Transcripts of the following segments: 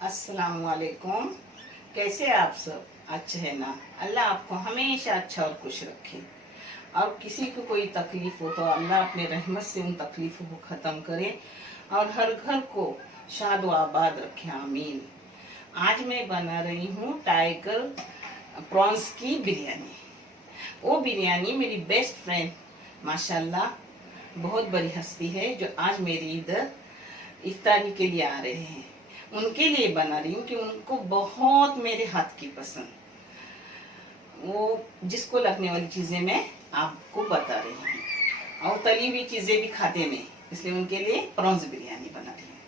अस्सलाम वालेकुम। कैसे आप सब? अच्छे है ना? अल्लाह आपको हमेशा अच्छा और खुश रखे। और किसी को कोई तकलीफ हो तो अल्लाह अपने रहमत से उन तकलीफों को ख़त्म करे और हर घर को शाद व आबाद रखे, आमीन। आज मैं बना रही हूँ टाइगर प्रॉन्स की बिरयानी। वो बिरयानी मेरी बेस्ट फ्रेंड माशाल्लाह बहुत बड़ी हस्ती है जो आज मेरी इधर इफ्तारी के लिए आ रहे हैं, उनके लिए बना रही हूँ कि उनको बहुत मेरे हाथ की पसंद, वो जिसको लगने वाली चीजें मैं आपको बता रही हूँ। और तली हुई चीजें भी खाते नहीं, इसलिए उनके लिए प्रॉन्स बिरयानी बना रही हूँ।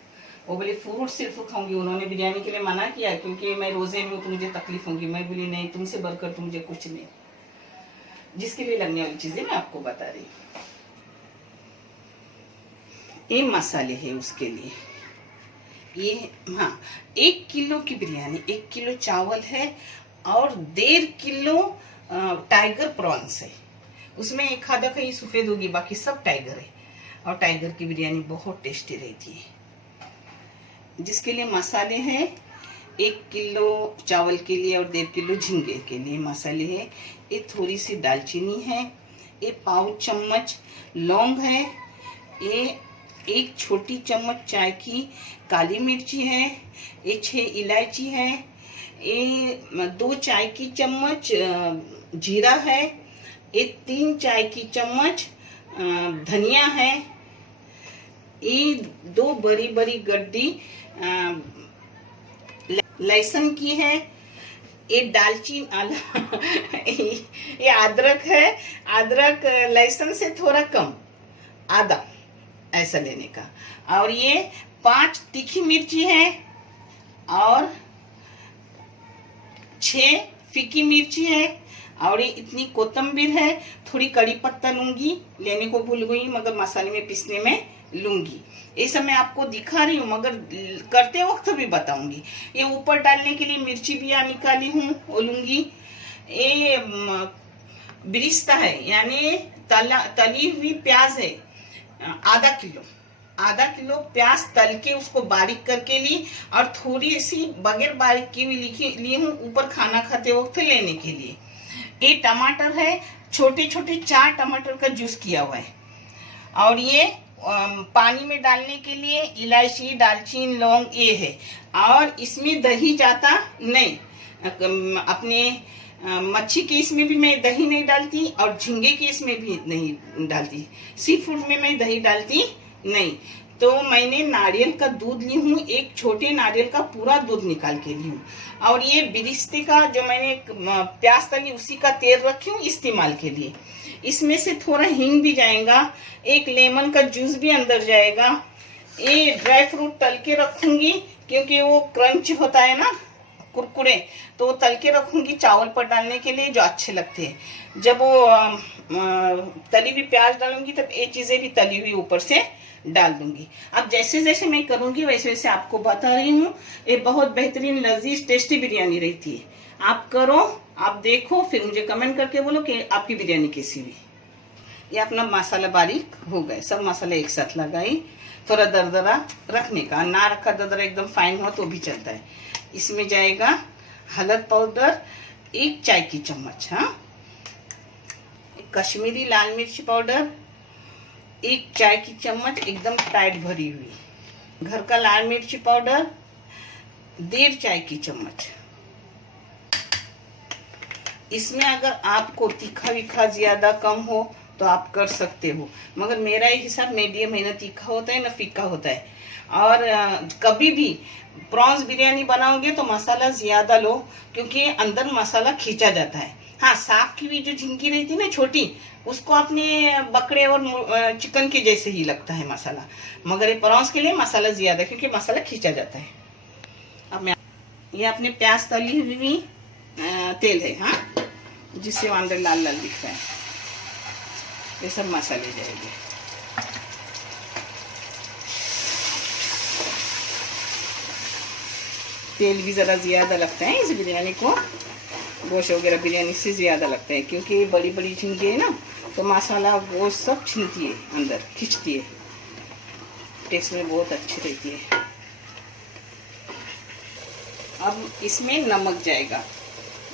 वो बोले फ्रूट सिर्फ खाऊंगी, उन्होंने बिरयानी के लिए मना किया क्योंकि मैं रोजे में हूँ तो मुझे तकलीफ होगी। मैं बोली नहीं, तुमसे बढ़कर तो मुझे कुछ नहीं। जिसके लिए लगने वाली चीजें मैं आपको बता रही हूँ। ये मसाले है उसके लिए। ये हाँ, 1 किलो की बिरयानी, 1 किलो चावल है और 1.5 किलो टाइगर प्रॉन्स है। उसमें एक आधा कहीं सफेद होगी, बाकी सब टाइगर है। और टाइगर की बिरयानी बहुत टेस्टी रहती है। जिसके लिए मसाले हैं 1 किलो चावल के लिए और 1.5 किलो झींगे के लिए मसाले है। ये थोड़ी सी दालचीनी है, ये पाव चम्मच लौंग है, ये 1 छोटी चम्मच चाय की काली मिर्ची है, ये 6 इलायची है, ये 2 चाय की चम्मच जीरा है, ये 3 चाय की चम्मच धनिया है, ये 2 बड़ी बड़ी गड्डी लहसुन की है, ये दालचीनी ये अदरक है। अदरक लहसुन से थोड़ा कम, आधा ऐसा लेने का। और ये 5 तीखी मिर्ची है और 6 फीकी मिर्ची है और ये इतनी कोतंबीर है। थोड़ी कड़ी पत्ता लूंगी, लेने को भूल गई मगर मसाले में पीसने में लूंगी। ये सब मैं आपको दिखा रही हूँ मगर करते वक्त भी बताऊंगी। ये ऊपर डालने के लिए मिर्ची भी यहाँ निकाली हूँ, वो लूंगी। ये बिरिस्ता है यानी तली हुई प्याज है, आधा किलो प्याज तल के उसको बारीक करके ली और थोड़ी सी बगैर बारीक की भी ली हूँ ऊपर खाना खाते वक्त लेने के लिए। ये टमाटर है, छोटे छोटे 4 टमाटर का जूस किया हुआ है। और ये पानी में डालने के लिए इलायची दालचीनी लौंग ये है। और इसमें दही जाता नहीं, अपने मच्छी के इसमें भी मैं दही नहीं डालती और झींगे के इसमें भी नहीं डालती। सी फूड में मैं दही डालती नहीं। तो मैंने नारियल का दूध ली हूँ, एक छोटे नारियल का पूरा दूध निकाल के ली हूँ। और ये बिरिस्ते का जो मैंने प्याज तली उसी का तेल रखी हूँ इस्तेमाल के लिए। इसमें से थोड़ा हींग भी जाएगा, एक लेमन का जूस भी अंदर जाएगा। ये ड्राई फ्रूट तल के रखूंगी क्योंकि वो क्रंच होता है ना, कुरकुरे, तो तल के रखूंगी चावल पर डालने के लिए जो अच्छे लगते हैं। जब वो तली हुई प्याज डालूंगी तब ये चीजें भी तली हुई ऊपर से डाल दूंगी। अब जैसे जैसे मैं करूंगी वैसे वैसे आपको बता रही हूँ। ये बहुत बेहतरीन लजीज टेस्टी बिरयानी रहती है। आप करो, आप देखो, फिर मुझे कमेंट करके बोलो कि आपकी बिरयानी कैसी हुई। ये अपना मसाला बारीक हो गए, सब मसाले एक साथ लगाई। थोड़ा दरदरा रखने का, ना रखा दरदरा एकदम फाइन हो तो भी चलता है। इसमें जाएगा हल्द पाउडर 1 चाय की चम्मच, हाँ, कश्मीरी लाल मिर्च पाउडर 1 चाय की चम्मच एकदम टाइट भरी हुई, घर का लाल मिर्ची पाउडर 1.5 चाय की चम्मच। इसमें अगर आपको तीखा विखा ज्यादा कम हो तो आप कर सकते हो, मगर मेरा एक हिसाब मीडियम है, ना तीखा होता है ना फीका होता है। और कभी भी प्रॉन्स बिरयानी बनाओगे तो मसाला ज्यादा लो क्योंकि अंदर मसाला खींचा जाता है। हाँ, साफ की हुई जो झिंकी रहती है ना छोटी, उसको अपने बकरे और चिकन के जैसे ही लगता है मसाला, मगर ये प्रॉन्स के लिए मसाला ज्यादा क्योंकि मसाला खींचा जाता है। अब मैं ये अपने प्याज तली हुई तेल है, हाँ, जिससे अंदर लाल लाल दिख रहा है, ये सब मसाले जाएंगे। तेल भी ज़रा ज़्यादा लगता है इस बिरयानी को, गोश्त वगैरह बिरयानी से ज़्यादा लगता है क्योंकि बड़ी बड़ी झींगे है ना, तो मसाला गोश्त सब छीनती है, अंदर खींचती है, टेस्ट में बहुत अच्छी रहती है। अब इसमें नमक जाएगा।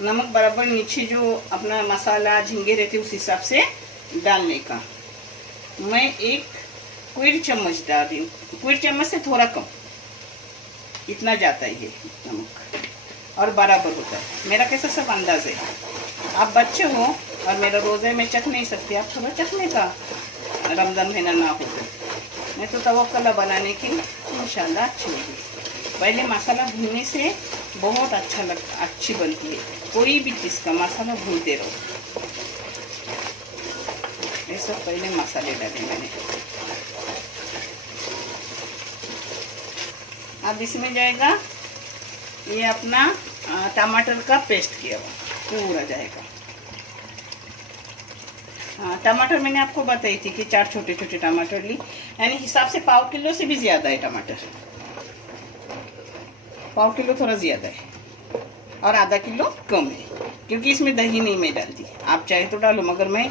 नमक बराबर नीचे जो अपना मसाला झींगे रहते उस हिसाब से डालने का। मैं 1 क्वार्ट चम्मच डाल रही हूँ, क्वार्ट चम्मच से थोड़ा कम, इतना जाता है ये नमक और बराबर होता है। मेरा कैसा सब अंदाज है, आप बच्चे हो और मेरा रोज़े में चख नहीं सकते, आप थोड़ा चखने का, रमज़ान महीना ना हो तो। मैं तो तवक्कल बनाने की इंशाल्लाह अच्छी होगी। पहले मसाला भूनने से बहुत अच्छा अच्छी बनती है। कोई भी चीज़ का मसाला भूनते रहो। ये सब पहले मसाले डाले मैंने। अब इसमें जाएगा ये अपना टमाटर का पेस्ट किया हुआ पूरा जाएगा। टमाटर मैंने आपको बताई थी कि 4 छोटे छोटे टमाटर ली, यानी हिसाब से 1/4 किलो से भी ज़्यादा है टमाटर। 1/4 किलो थोड़ा ज़्यादा है और आधा किलो कम है, क्योंकि इसमें दही नहीं मैं डालती। आप चाहे तो डालो, मगर मैं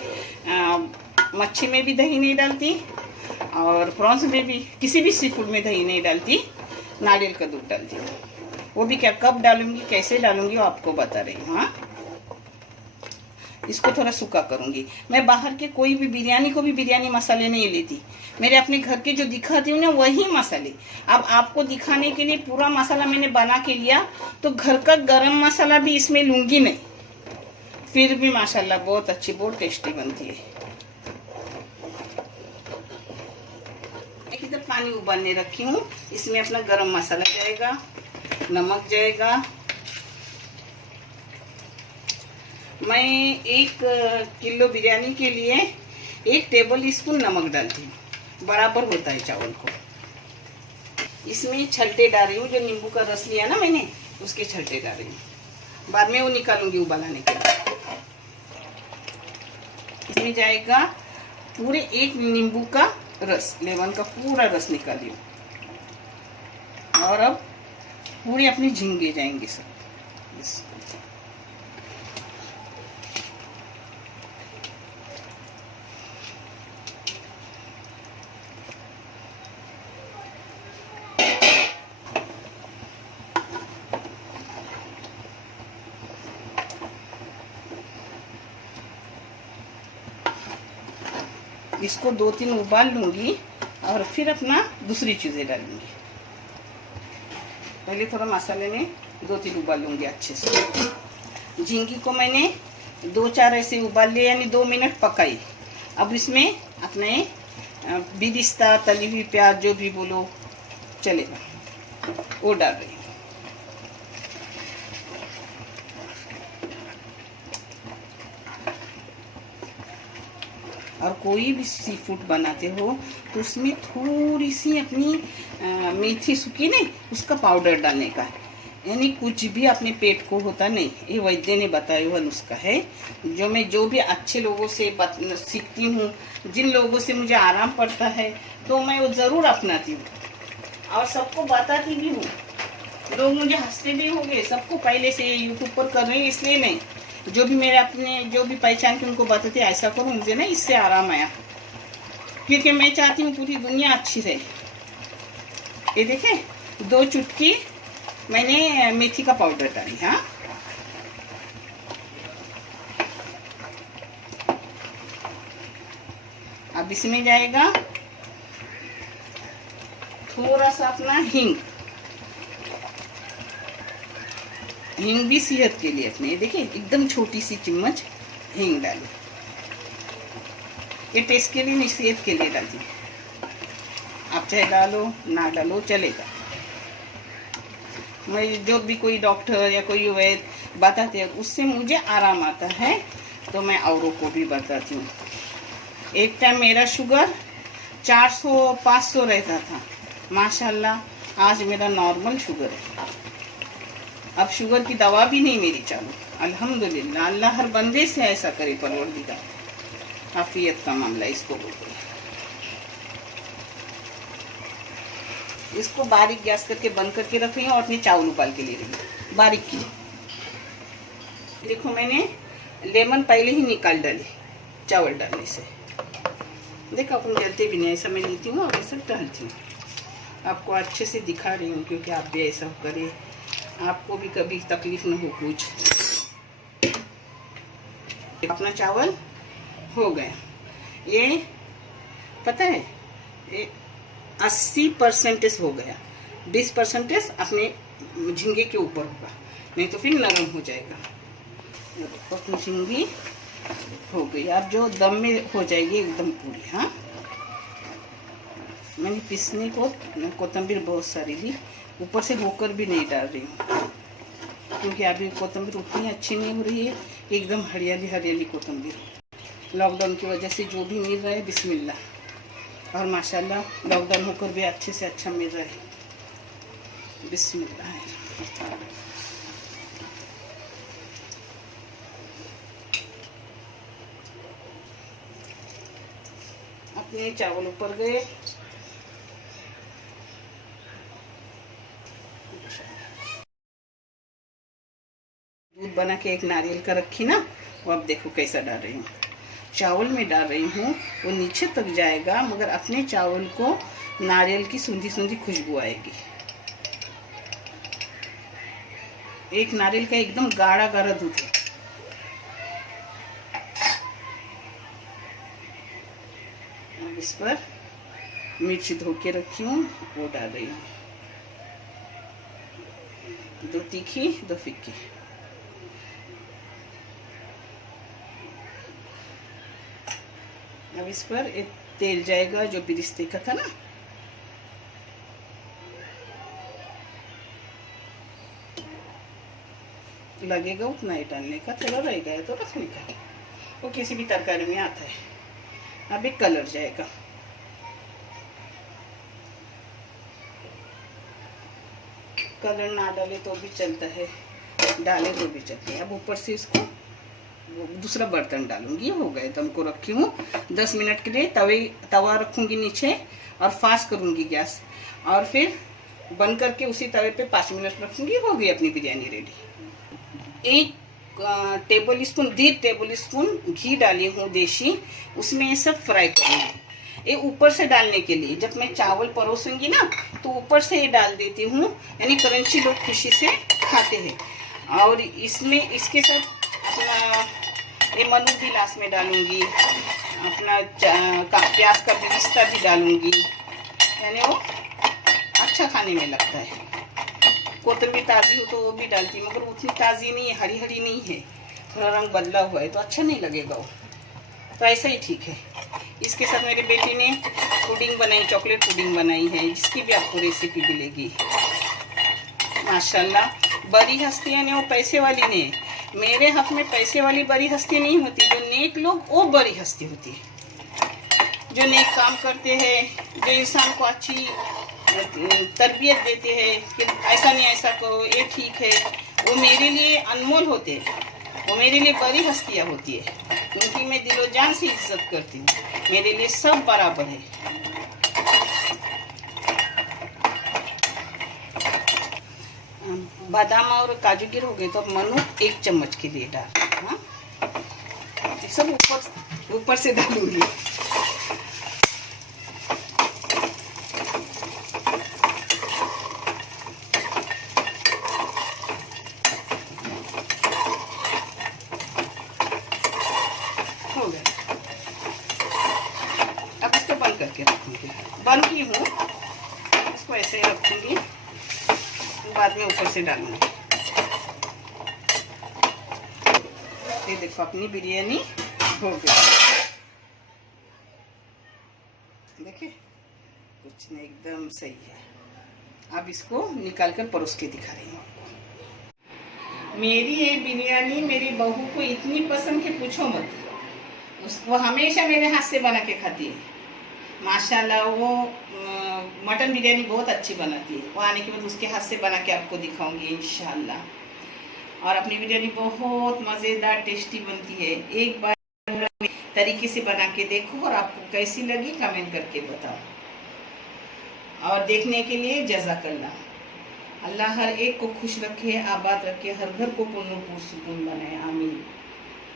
मच्छी में भी दही नहीं डालती और प्रॉन्स में भी, किसी भी सी फूड में दही नहीं डालती, नारियल का दूध डालती हूँ। वो भी क्या कब डालूंगी, कैसे डालूंगी वो आपको बता रही हूँ। हाँ, इसको थोड़ा सूखा करूंगी। मैं बाहर के कोई भी बिरयानी को भी बिरयानी मसाले नहीं लेती, मेरे अपने घर के जो दिखाती हूँ ना वही मसाले। अब आपको दिखाने के लिए पूरा मसाला मैंने बना के लिया, तो घर का गरम मसाला भी इसमें लूंगी नहीं, फिर भी माशाल्लाह बहुत अच्छी, बहुत टेस्टी बनती है। इधर पानी उबालने रखी हूँ, इसमें अपना गरम मसाला जाएगा, नमक जाएगा। मैं 1 किलो बिरयानी के लिए 1 टेबल स्पून नमक डालती हूँ, बराबर होता है चावल को। इसमें छलटे डाल रही हूँ, जो नींबू का रस लिया ना मैंने उसके छलटे डाल रही हूँ, बाद में वो निकालूंगी उबालने के बाद। इसमें जाएगा पूरे 1 नींबू का रस, लेमन का पूरा रस निकालिए। और अब पूरे अपने झींगे जाएंगे सब। इसको 2-3 उबाल लूंगी और फिर अपना दूसरी चीज़ें डालूंगी। पहले थोड़ा मसाले में 2-3 उबाल लूंगी अच्छे से। झींगी को मैंने 2-4 ऐसे उबाल लिए, यानी 2 मिनट पकाई। अब इसमें अपने बिरिस्ता, तली हुई प्याज, जो भी बोलो चलेगा, वो डाल रही हूँ। और कोई भी सी फूड बनाते हो तो उसमें थोड़ी सी अपनी मेथी सूखी नहीं, उसका पाउडर डालने का है। यानी कुछ भी अपने पेट को होता नहीं, ये वैद्य ने बताया हुआ नुस्खा है, जो भी अच्छे लोगों से सीखती हूँ, जिन लोगों से मुझे आराम पड़ता है तो मैं वो ज़रूर अपनाती हूँ और सबको बताती भी हूँ। लोग मुझे हंसते भी होंगे, सबको पहले से यूट्यूब पर कर रही, इसलिए नहीं, जो भी मेरे अपने जो भी पहचान के उनको बताते ऐसा करो, मुझे ना इससे आराम आया, क्योंकि मैं चाहती हूँ पूरी दुनिया अच्छी रहे। ये देखें 2 चुटकी मैंने मेथी का पाउडर डाली। हाँ, अब इसमें जाएगा थोड़ा सा अपना हींग। हींग भी सेहत के लिए अपने, देखिए एकदम छोटी सी चम्मच हींग डाली। ये टेस्ट के लिए नहीं, सेहत के लिए डालती। आप चाहे डालो ना डालो चलेगा। मैं जो भी कोई डॉक्टर या कोई वैद्य बताते हैं उससे मुझे आराम आता है, तो मैं औरों को भी बताती हूँ। एक टाइम मेरा शुगर 400-500 रहता था, माशाल्लाह आज मेरा नॉर्मल शुगर है। अब शुगर की दवा भी नहीं मेरी चालू, अल्हम्दुलिल्लाह। अल्लाह हर बंदे से ऐसा करे परवरदिगार। आफियत का मामला इसको बोलते हैं। इसको बारीक गैस करके बंद करके रख रही हूँ और अपने चावल उबाल के ले रही हूँ बारीक की। देखो मैंने लेमन पहले ही निकाल डाली चावल डालने से। देखो अपन जलते भी नहीं, ऐसा मैं लेती हूँ और ऐसा डालती हूँ। आपको अच्छे से दिखा रही हूँ क्योंकि आप भी ऐसा करें आपको भी कभी तकलीफ न हो कुछ। अपना चावल हो गया। ये पता है ये 80% हो गया, 20% अपने झींगे के ऊपर होगा, नहीं तो फिर नरम हो जाएगा। अपनी झींगी हो गई, अब जो दम में हो जाएगी एकदम पूरी। हाँ, मैंने पीसने को कोतंबीर बहुत सारी ली, ऊपर से होकर भी नहीं डाल रही हूँ क्योंकि अभी कोतंबीर उतनी अच्छी नहीं हो रही है, एकदम हरियाली हरियाली कोतंबीर। लॉकडाउन की वजह से जो भी मिल रहा है बिस्मिल्लाह, और माशाल्लाह लॉकडाउन होकर भी अच्छे से अच्छा मिल रहा है। बिस्मिल्लाह। अपने चावल ऊपर गए, दूध बना के एक नारियल का रखी ना, वो अब देखो कैसा डाल रही हूँ। चावल में डाल रही हूँ, वो नीचे तक जाएगा, मगर अपने चावल को नारियल की सूंधी सूंधी खुशबू आएगी। एक नारियल का एकदम गाढ़ा गाढ़ा दूध है। अब इस पर मिर्ची धो के रखी हूँ वो डाल रही हूँ, 2 तीखी 2 फीकी। अब इस पर एक तेल जाएगा जो बिरिस्ते का था ना, लगेगा उतना ही डालने का, थोड़ा रहेगा तो रखने का, वो किसी भी तरकारी में आता है। अब एक कलर जाएगा, कलर ना डाले तो भी चलता है, डाले तो भी चलता है। अब ऊपर से इसको दूसरा बर्तन डालूंगी। हो गए, दम को रखी हूँ 10 मिनट के लिए। तवा रखूंगी नीचे और फास्ट करूंगी गैस, और फिर बंद करके उसी तवे पे 5 मिनट रखूंगी। हो गई अपनी biryani ready. 1 tablespoon 1.5 tablespoon घी डाली हूँ देसी, उसमें ये सब फ्राई करूँगी। ये ऊपर से डालने के लिए, जब मैं चावल परोसूंगी ना तो ऊपर से ये डाल देती हूँ, यानी क्रंची लोग खुशी से खाते हैं। और इसमें इसके साथ अपना ये मनु भी लास्ट में डालूंगी, अपना प्याज का बिरिस्ता भी डालूंगी, यानी वो अच्छा खाने में लगता है। कोतंबीर ताज़ी हो तो वो भी डालती, मगर उतनी ताज़ी नहीं है, हरी हरी नहीं है, थोड़ा रंग बदला हुआ है तो अच्छा नहीं लगेगा वो, तो ऐसा ही ठीक है। इसके साथ मेरे बेटी ने पुडिंग बनाई, चॉकलेट पुडिंग बनाई है, जिसकी भी आपको रेसिपी मिलेगी। माशाल्लाह, बड़ी हस्तियाँ ने वो पैसे वाली ने, मेरे हक में पैसे वाली बड़ी हस्ती नहीं होती, जो नेक लोग वो बड़ी हस्ती होती है। जो नेक काम करते हैं, जो इंसान को अच्छी तरबियत देते हैं कि ऐसा नहीं ऐसा करो, ये ठीक है, वो मेरे लिए अनमोल होते हैं, वो मेरे लिए बड़ी हस्तियाँ होती है, क्योंकि मैं दिलो जान से इज्जत करती हूँ। मेरे लिए सब बराबर है। बादाम और काजू गिर हो गए तो अब मनु 1 चम्मच के लिए डाल। हाँ, सब ऊपर से डालूंगी। हो गया, अब इसको बंद करके रखूंगी। बंद की हूँ, इसको ऐसे ही रखूंगी, बाद में ऊपर से डालूंगी। ये देखो अपनी बिरयानी हो गई। देखिए कुछ नहीं, एकदम सही है। अब इसको निकाल कर परोस के दिखा रही हूँ आपको। मेरी ये बिरयानी मेरी बहू को इतनी पसंद है पूछो मत। उसको हमेशा मेरे हाथ से बना के खाती है माशाल्लाह। वो मटन बिरयानी बहुत अच्छी बनाती है। वो आने के बाद उसके हाथ से बना के आपको दिखाऊंगी इंशाल्लाह। और अपनी बिरयानी बहुत मज़ेदार टेस्टी बनती है। एक बार तरीके से बना के देखो और आपको कैसी लगी कमेंट करके बताओ। और देखने के लिए जज़ाकल्लाह। अल्लाह हर एक को खुश रखे, आबाद रखे, हर घर को पुरनूर सुकून बनाए, आमीन।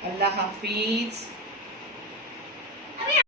अल्लाह हाफिज़।